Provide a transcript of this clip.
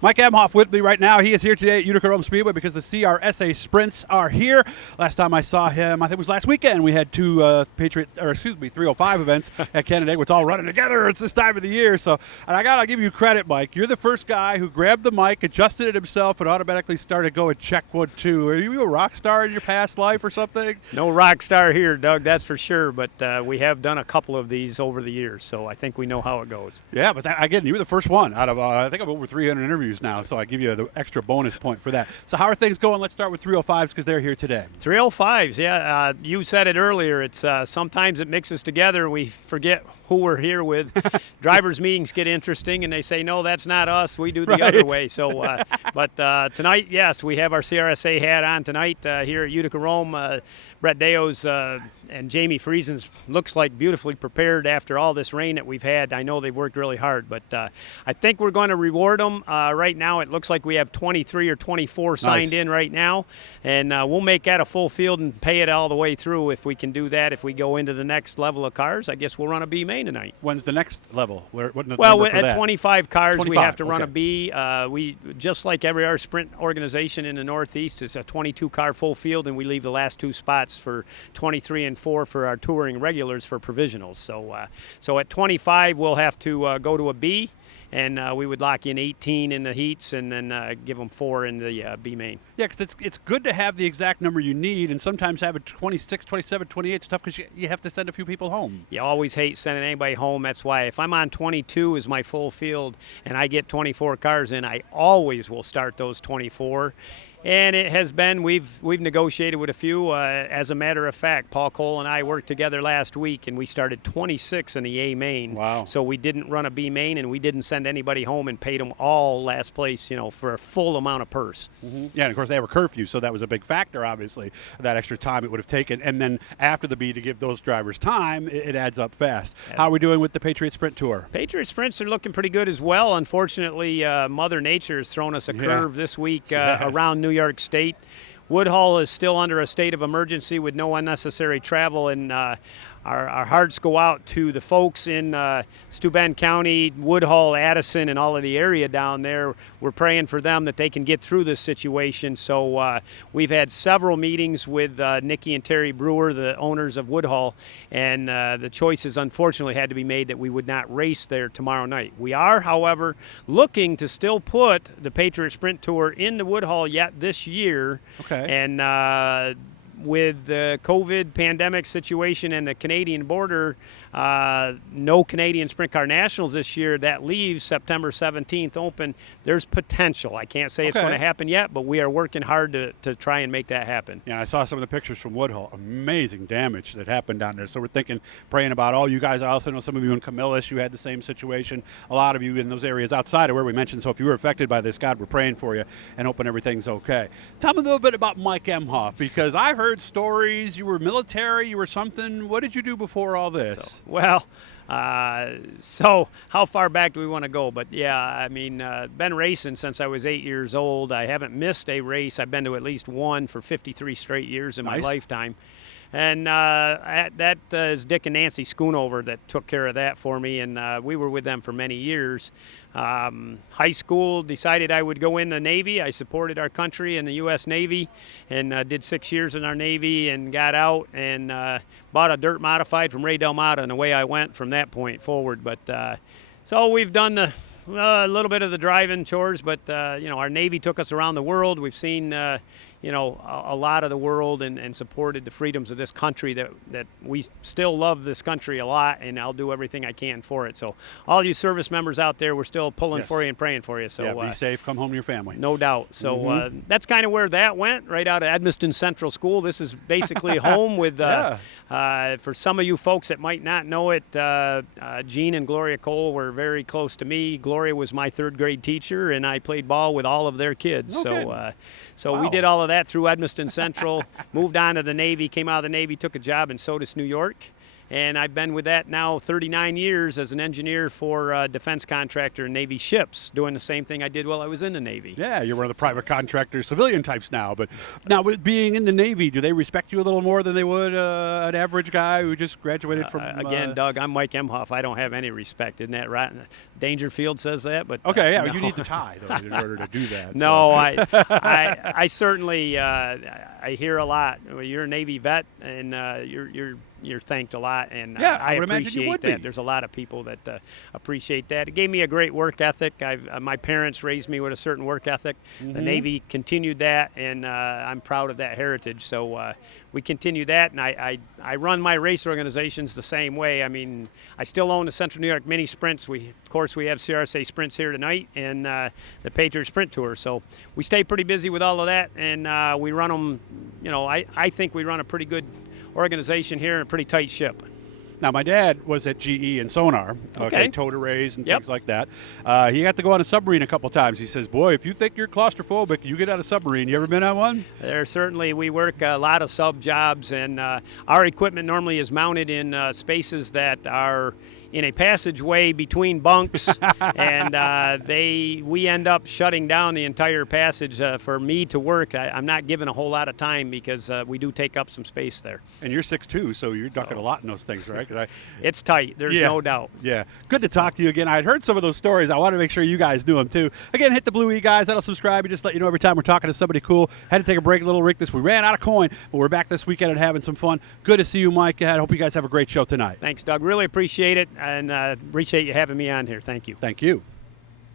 Mike Emhof with me right now. He is here today at Utica Rome Speedway because the CRSA sprints are here. Last time I saw him, I think it was last weekend, we had two 305 events at Canada. It's all running together. It's this time of the year. So, and I got to give you credit, Mike. You're the first guy who grabbed the mic, adjusted it himself, and automatically started going check 1, 2. Are you a rock star in your past life or something? No rock star here, Doug, that's for sure. But we have done a couple of these over the years, so I think we know how it goes. Yeah, but again, you were the first one out of, I think, I'm over 300 interviews now, so I give you the extra bonus point for that. So how are things going? Let's start with 305s because they're here today. 305s, yeah. You said it earlier. It's sometimes it mixes together. We forget who we're here with. Drivers' meetings get interesting, and they say, no, that's not us. We do the other way. So, but tonight, yes, we have our CRSA hat on tonight here at Utica Rome. Brett Deo's and Jamie Friesen's looks like beautifully prepared after all this rain that we've had. I know they've worked really hard, but I think we're going to reward them. Right now, it looks like we have 23 or 24 signed in right now, and we'll make that a full field and pay it all the way through if we can do that. If we go into the next level of cars, I guess we'll run a B main tonight. When's the next level? Well, at 25 cars, 25, we have to run a B. We just like every other sprint organization in the Northeast, it's a 22-car full field, and we leave the last 2 spots for 23 and 4 for our touring regulars for provisionals. So at 25, we'll have to go to a B, and we would lock in 18 in the heats and then give them 4 in the B main. Yeah, because it's good to have the exact number you need, and sometimes having 26, 27, 28 stuff because you have to send a few people home. You always hate sending anybody home. That's why if I'm on 22 as my full field and I get 24 cars in, I always will start those 24. And it has been, we've negotiated with a few. As a matter of fact, Paul Cole and I worked together last week, and we started 26 in the A main. Wow. So we didn't run a B main, and we didn't send anybody home and paid them all last place, for a full amount of purse. Mm-hmm. Yeah, and of course they have a curfew, so that was a big factor, obviously, that extra time it would have taken. And then after the B, to give those drivers time, it adds up fast. Yeah. How are we doing with the Patriot Sprint Tour? Patriot Sprints are looking pretty good as well. Unfortunately, Mother Nature has thrown us a curve this week around New York State. Woodhull is still under a state of emergency with no unnecessary travel, and our hearts go out to the folks in Steuben County, Woodhull, Addison, and all of the area down there. We're praying for them that they can get through this situation. So we've had several meetings with Nikki and Terry Brewer, the owners of Woodhull, and the choices unfortunately had to be made that we would not race there tomorrow night. We are, however, looking to still put the Patriot Sprint Tour into Woodhull yet this year. Okay. And with the COVID pandemic situation and the Canadian border, no Canadian Sprint Car Nationals this year. That leaves September 17th open. There's potential. I can't say it's going to happen yet, but we are working hard to try and make that happen. Yeah, I saw some of the pictures from Woodhull. Amazing damage that happened down there. So we're praying about all you guys. I also know some of you in Camillus, you had the same situation. A lot of you in those areas outside of where we mentioned. So if you were affected by this, God, we're praying for you and hoping everything's okay. Tell me a little bit about Mike Emhof, because I've heard stories. You were military, you were something. What did you do before all this? So how far back do we want to go? But yeah, I mean, been racing since I was 8 years old. I haven't missed a race. I've been to at least one for 53 straight years in my lifetime. And that is Dick and Nancy Schoonover that took care of that for me, and we were with them for many years. High school, decided I would go in the Navy. I supported our country in the U.S. Navy and did 6 years in our Navy and got out and bought a dirt modified from Ray Del Mata, and away I went from that point forward. But so we've done a little bit of the driving chores, but our Navy took us around the world. We've seen a lot of the world and supported the freedoms of this country that we still love this country a lot, and I'll do everything I can for it. So all you service members out there, we're still pulling for you and praying for you. So yeah, be safe, come home to your family. No doubt. So that's kind of where that went, right out of Edmiston Central School. This is basically home with, for some of you folks that might not know it, Gene and Gloria Cole were very close to me. Gloria was my 3rd grade teacher, and I played ball with all of their kids. So we did all of that through Edmiston Central, moved on to the Navy, came out of the Navy, took a job in Sodus, New York, and I've been with that now 39 years as an engineer for a defense contractor and Navy ships, doing the same thing I did while I was in the Navy. Yeah, you're one of the private contractor civilian types now. But now, with being in the Navy, do they respect you a little more than they would an average guy who just graduated from? Again, Doug, I'm Mike Emhof. I don't have any respect. Isn't that right? Dangerfield says that, but okay, yeah, no. You need the tie though in order to do that. No, so. I certainly I hear a lot. Well, you're a Navy vet, and you're thanked a lot, and yeah, I would imagine you would appreciate that. be. There's a lot of people that appreciate that. It gave me a great work ethic. My parents raised me with a certain work ethic. Mm-hmm. The Navy continued that, and I'm proud of that heritage. So we continue that, and I run my race organizations the same way. I mean, I still own the Central New York Mini Sprints. Of course, we have CRSA Sprints here tonight, and the Patriot Sprint Tour. So we stay pretty busy with all of that, and we run them. You know, I think we run a pretty good organization here and a pretty tight ship. Now, my dad was at GE and Sonar, towed arrays and things like that. He got to go on a submarine a couple times. He says, boy, if you think you're claustrophobic, you get on a submarine. You ever been on one? We work a lot of sub jobs, and our equipment normally is mounted in spaces that are in a passageway between bunks, and we end up shutting down the entire passage for me to work. I'm not given a whole lot of time because we do take up some space there. And you're 6'2", so you're ducking a lot in those things, right? It's tight. There's no doubt. Yeah. Good to talk to you again. I had heard some of those stories. I want to make sure you guys knew them, too. Again, hit the blue E, guys. That'll subscribe and just let you know every time we're talking to somebody cool. Had to take a break a little, Rick. We ran out of coin, but we're back this weekend and having some fun. Good to see you, Mike. I hope you guys have a great show tonight. Thanks, Doug. Really appreciate it, and appreciate you having me on here. Thank you. Thank you.